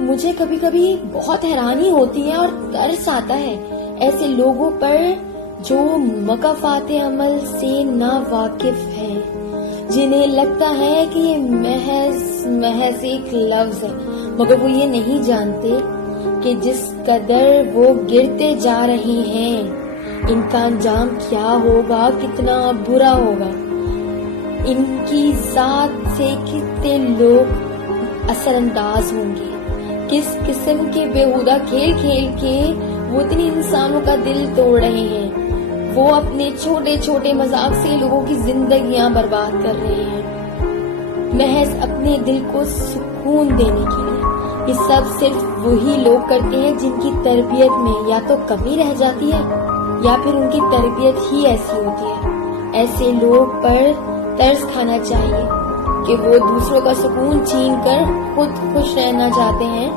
مجھے کبھی کبھی بہت حیرانی ہوتی ہے اور ترس آتا ہے ایسے لوگوں پر جو مکافات عمل سے نا واقف ہیں، جنہیں لگتا ہے کہ یہ محض ایک لفظ ہے، مگر وہ یہ نہیں جانتے کہ جس قدر وہ گرتے جا رہے ہیں ان کا انجام کیا ہوگا، کتنا برا ہوگا۔ ان کی ذات سے کتنے لوگ اثر انداز ہوں گے، کس قسم کے بیہودہ کھیل کھیل کے وہ اتنی انسانوں کا دل توڑ رہے ہیں۔ وہ اپنے چھوٹے چھوٹے مذاق سے لوگوں کی زندگیاں برباد کر رہے ہیں، محض اپنے دل کو سکون دینے کے لیے۔ یہ سب صرف وہی لوگ کرتے ہیں جن کی تربیت میں یا تو کمی رہ جاتی ہے یا پھر ان کی تربیت ہی ایسی ہوتی ہے۔ ایسے لوگ پر ترس کھانا چاہیے کہ وہ دوسروں کا سکون چھین کر خود خوش رہنا چاہتے ہیں،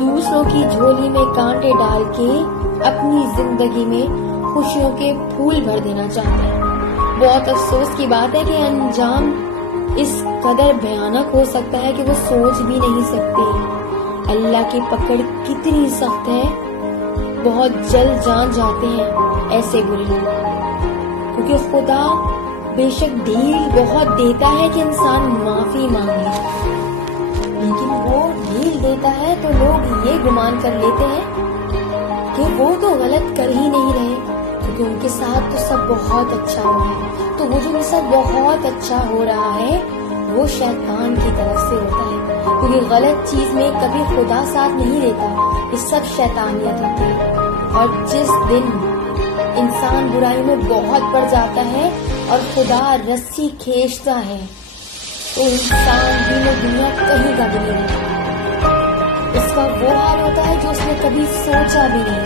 دوسروں کی جھولی میں کانٹے ڈال کے اپنی زندگی میں خوشیوں کے پھول بھر دینا چاہتے ہیں۔ بہت افسوس کی بات ہے کہ انجام اس قدر بھیانک ہو سکتا ہے کہ وہ سوچ بھی نہیں سکتے۔ اللہ کی پکڑ کتنی سخت ہے، بہت جلد جان جاتے ہیں ایسے برے لوگ، کیونکہ خدا بے شک ڈھیل بہت دیتا ہے کہ انسان معافی مانگے، لیکن وہ ڈھیل دیتا ہے تو لوگ یہ گمان کر لیتے ہیں کہ وہ تو غلط کر ہی نہیں رہے، کیونکہ ان کے ساتھ تو سب بہت اچھا ہو رہا ہے، تو وہ جو سب بہت اچھا ہو رہا ہے وہ شیطان کی طرف سے ہوتا ہے، کیونکہ غلط چیز میں کبھی خدا ساتھ نہیں دیتا، یہ سب شیطانیت ہوتی ہے۔ اور جس دن انسان برائی میں بہت بڑھ جاتا ہے اور خدا رسی کھینچتا ہے تو انسان دین و دنیا کہیں کا بھی نہیں رہتا، اس کا وہ حال ہوتا ہے جو اس نے کبھی سوچا بھی نہیں،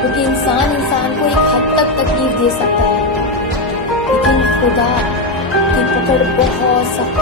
کیونکہ انسان کو ایک حد تک تکلیف دے سکتا ہے، لیکن خدا کی پکڑ بہت سخت